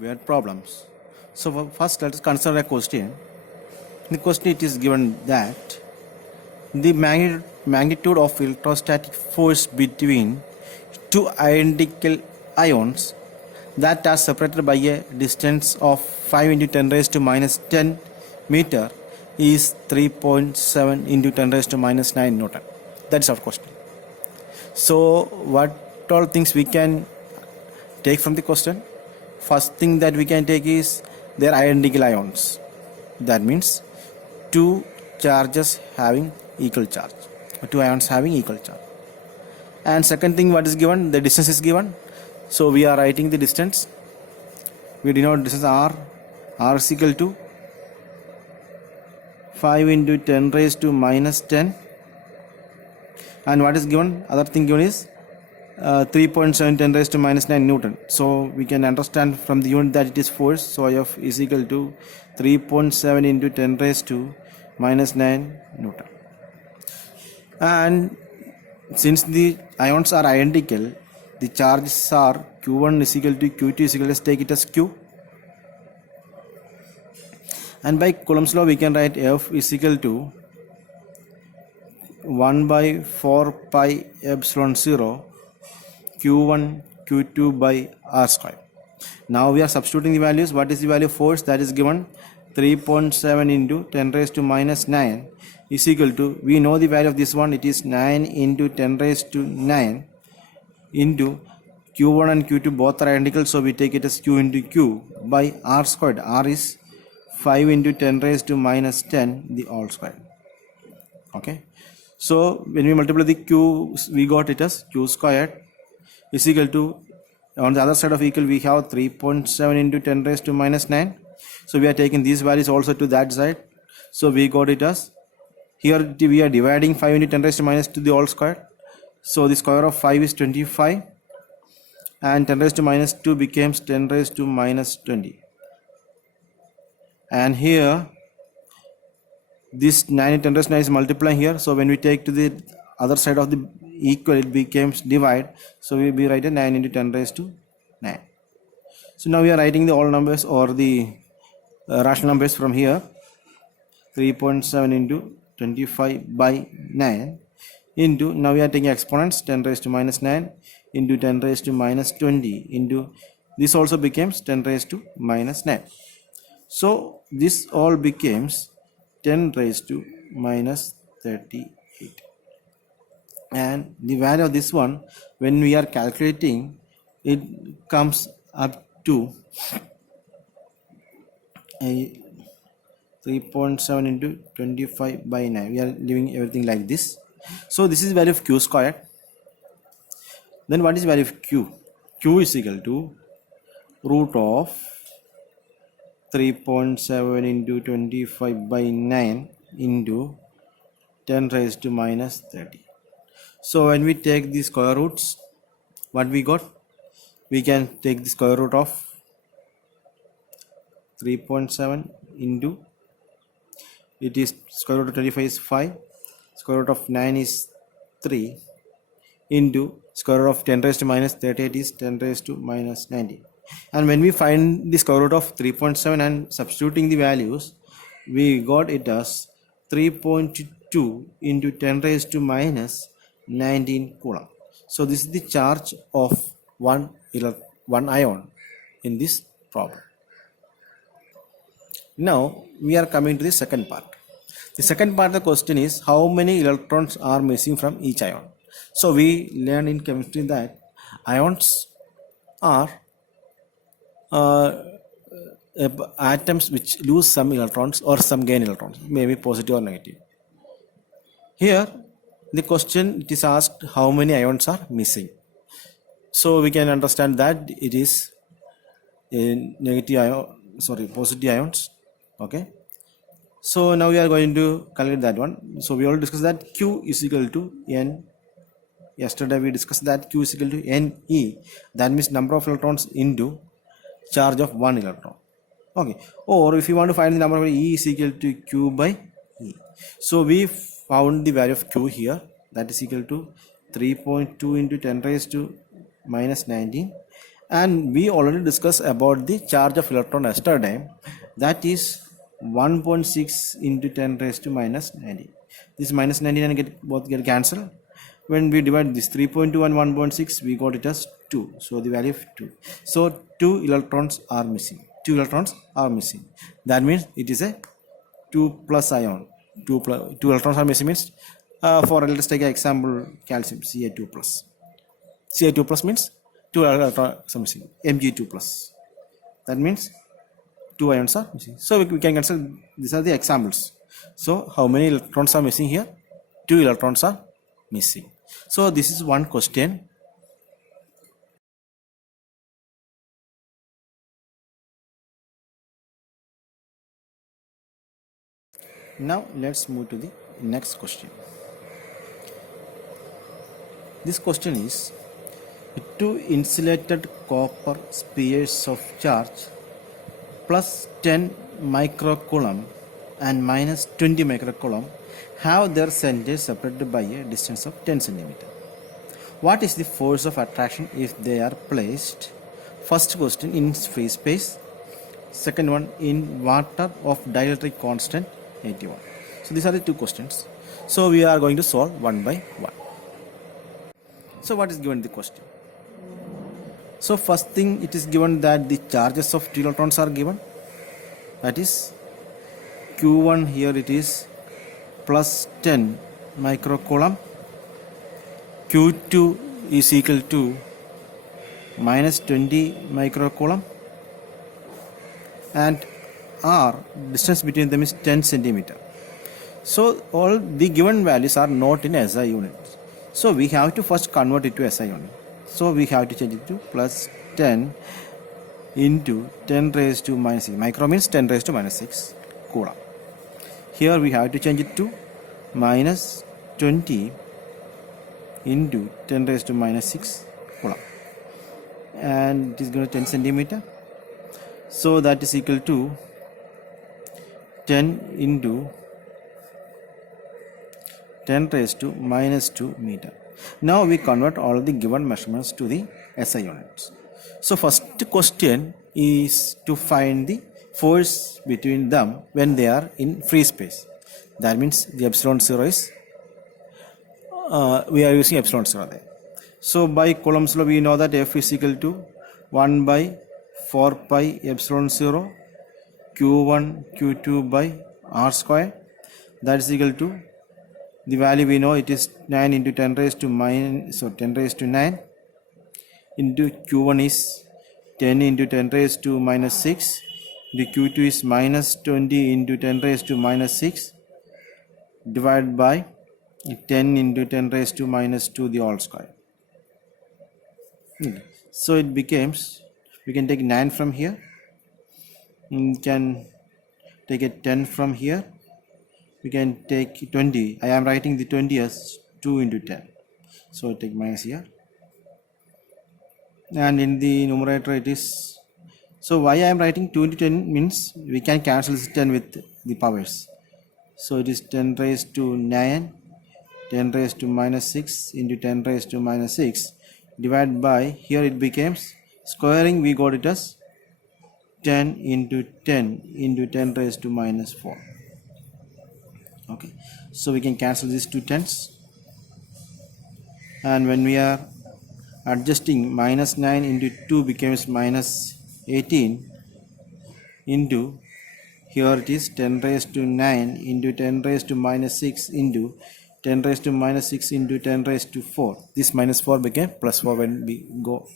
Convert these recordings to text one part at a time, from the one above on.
Word problems. So first let us consider a question. In the question it is given that the magnitude of electrostatic force between two identical ions that are separated by a distance of 5 into 10 raised to minus 10 meter is 3.7 into 10 raised to minus 9 Newton. That is our question. So what all things we can take from the question? First thing that we can take is their identical ions. That means two charges having equal charge, two ions having equal charge. And second thing, what is given? The distance is given. So we are writing the distance. We denote distance r. R is equal to 5 into 10 raised to minus 10. And what is given? Other thing given is 3.7 10 raised to minus 9 Newton. So we can understand from the unit that it is force. So IF is equal to 3.7 into 10 raised to minus 9 Newton. And since the ions are identical, the charges are Q1 is equal to Q2 is equal to, let's take it as Q. And by Coulomb's law we can write F is equal to 1 by 4 pi epsilon 0 Q1 Q2 by R square. Now we are substituting the values. What is the value of force? That is given 3.7 into 10 raised to minus 9 is equal to, we know the value of this one, it is 9 into 10 raised to 9 into Q1 and Q2 both are identical, so we take it as Q into Q by R squared. R is 5 into 10 raised to minus 10 the all squared. Okay, so when we multiply the Q, we got it as Q squared is equal to, on the other side of equal we have 3.7 into 10 raised to minus 9. So we are taking these values also to that side. So we got it as, here we are dividing 5 into 10 raised to minus to the whole square. So the square of 5 is 25 and 10 raised to minus 2 becomes 10 raised to minus 20. And here this 9 and 10 raised to 9 is multiplying here. So when we take to the other side of the equal, it becomes divide. So we will be writing 9 into 10 raised to 9. So now we are writing the whole numbers or the rational numbers from here. 3.7 into 25 by 9 into, now we are taking exponents, 10 raised to minus 9 into 10 raised to minus 20 into, this also becomes 10 raised to minus 9. So this all becomes 10 raised to minus 38. And the value of this one, when we are calculating, it comes up to 3.7 into 25 by 9. We are leaving everything like this. So this is value of Q squared. Then what is value of Q? Q is equal to root of 3.7 into 25 by 9 into 10 raised to minus 30. So when we take the square roots, what we got? We can take the square root of 3.7 into, it is square root of 25 is 5, square root of 9 is 3 into square root of 10 raised to minus 38 is 10 raised to minus 90. And when we find the square root of 3.7 and substituting the values, we got it as 3.2 into 10 raised to minus 19 Coulomb. So this is the charge of one ion in this problem. Now we are coming to the second part. The second part of the question is how many electrons are missing from each ion. So we learned in chemistry that ions are atoms which lose some electrons or some gain electrons, maybe positive or negative. Here the question, it is asked how many ions are missing. So we can understand that it is positive ions. Okay, so now we are going to calculate that one. So we already discussed that Q is equal to N. Yesterday we discussed that Q is equal to Ne. That means number of electrons into charge of one electron. Okay, or if you want to find the number of E is equal to Q by E. So we found the value of Q here, that is equal to 3.2 into 10 raised to minus 19 And we already discussed about the charge of electron yesterday. That is 1.6 into 10 raised to minus 90. This minus 90 and both get cancelled. When we divide this 3.2 and 1.6, we got it as 2. So the value of 2. So 2 electrons are missing. 2 electrons are missing. That means it is a 2 plus ion. 2 electrons are missing means, for let's take an example, calcium Ca2 plus. Ca2 plus means 2 electrons are missing. Mg2 plus. That means 2 ions are missing. So we can consider these are the examples. So how many electrons are missing here? 2 electrons are missing. So this is one question. Now let's move to the next question. This question is, two insulated copper spheres of charge plus 10 microcoulomb and minus 20 microcoulomb have their centers separated by a distance of 10 centimeter. What is the force of attraction if they are placed? First question, in free space. Second one, in water of dielectric constant 81. So these are the two questions. So we are going to solve one by one. So what is given in the question? So first thing, it is given that the charges of 2 electrons are given. That is Q1, here it is plus 10 microcoulomb. Q2 is equal to minus 20 microcoulomb. And R, distance between them is 10 centimeter. So all the given values are not in SI units. So we have to first convert it to SI unit. So we have to change it to plus 10 into 10 raised to minus 6. Micro means 10 raised to minus 6 coulomb. Here we have to change it to minus 20 into 10 raised to minus 6 coulomb. And it is going to 10 centimeter. So that is equal to 10 into 10 raised to minus 2 meter. Now we convert all the given measurements to the SI units. So first question is to find the force between them when they are in free space. That means the epsilon 0 is, we are using epsilon 0 there. So by Coulomb's law we know that F is equal to 1 by 4 pi epsilon 0 Q1 Q2 by R square. That is equal to, the value we know, it is 9 into 10 raised to 10 raised to 9 into Q1 is 10 into 10 raised to minus 6. The Q2 is minus 20 into 10 raised to minus 6 divided by 10 into 10 raised to minus 2 the whole square. So it becomes, we can take 9 from here, we can take a 10 from here, we can take 20. I am writing the 20 as 2 into 10. So I take minus here. And in the numerator it is, so why I am writing 2 into 10 means we can cancel this 10 with the powers. So it is 10 raised to 9, 10 raised to minus 6 into 10 raised to minus 6 divided by, here it becomes, squaring we got it as 10 into 10 into 10 raised to minus 4. Okay, so we can cancel these two tens, and when we are adjusting, minus 9 into 2 becomes minus 18 into, here it is 10 raised to 9 into 10 raised to minus 6 into 10 raised to minus 6 into 10 raised to 4. This minus 4 became plus 4 when we go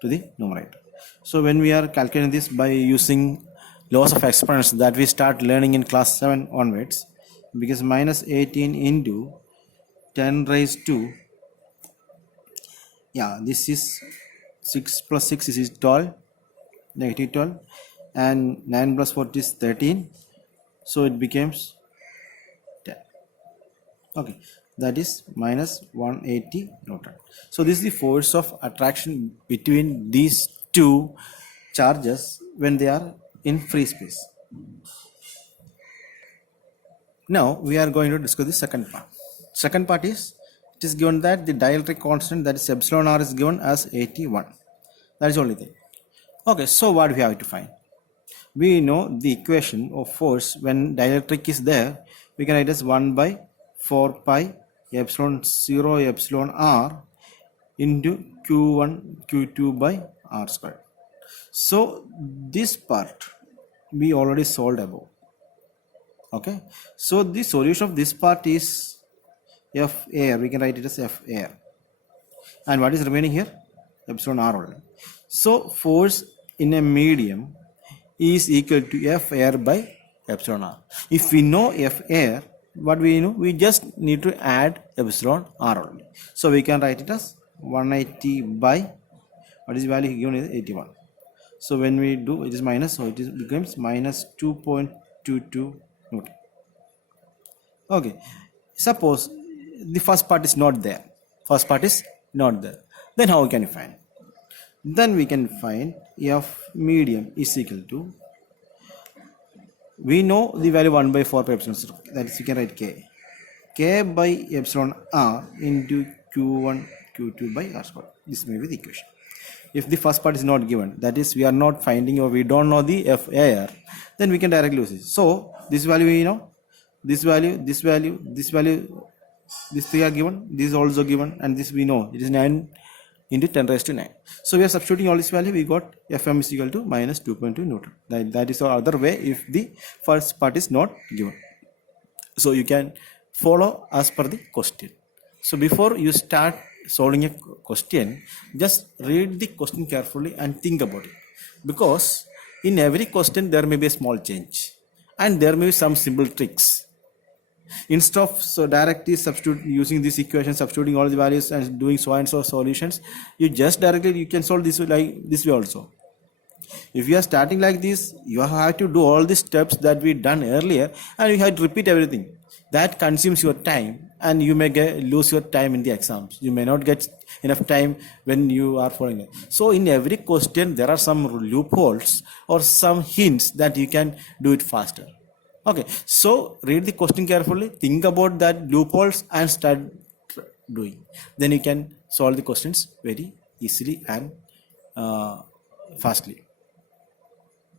to the numerator. So when we are calculating this by using laws of exponents that we start learning in class 7 onwards, because minus 18 into 10 raised to, this is 6 plus 6 is 12, negative 12, and 9 plus 4 is 13, so it becomes 10. Okay, that is minus 180 Newton. So this is the force of attraction between these two charges when they are in free space. Now we are going to discuss the second part. Second part is, it is given that the dielectric constant, that is epsilon r, is given as 81. That's the only thing. Okay, so what we have to find? We know the equation of force when dielectric is there. We can write as 1 by 4 pi epsilon 0 epsilon r into q1 q2 by r squared. So this part we already solved above. Okay, so the solution of this part is F air. We can write it as F air. And what is remaining here? Epsilon r only. So force in a medium is equal to F air by epsilon r. If we know F air, what we know? We just need to add epsilon r only. So we can write it as 180 by, what is the value given is 81. So when we do, it is minus, so it is becomes minus 2.22 Newton. Okay, suppose the first part is not there. First part is not there. Then how can you find? Then we can find F medium is equal to, we know the value 1 by 4 pi epsilon 0. That is, we can write K by epsilon r into Q1 Q2 by r squared. This may be the equation. If the first part is not given, that is we are not finding or we don't know the F air, then we can directly use it. So this value we know, this value, this value, this value, these three are given, this is also given, and this we know it is 9 into 10 raised to 9. So we are substituting all this value, we got Fm is equal to minus 2.2 Newton. That is the other way if the first part is not given. So you can follow as per the question. So before you start solving a question, just read the question carefully and think about it, because in every question there may be a small change and there may be some simple tricks. Instead of so directly substitute using this equation, substituting all the values and doing so and so solutions, you just directly you can solve this like this way also. If you are starting like this, you have to do all the steps that we done earlier and you have to repeat everything. That consumes your time and you may lose your time in the exams. You may not get enough time when you are following it. So in every question there are some loopholes or some hints that you can do it faster. Okay, so read the question carefully, think about that loopholes and start doing. Then you can solve the questions very easily and fastly.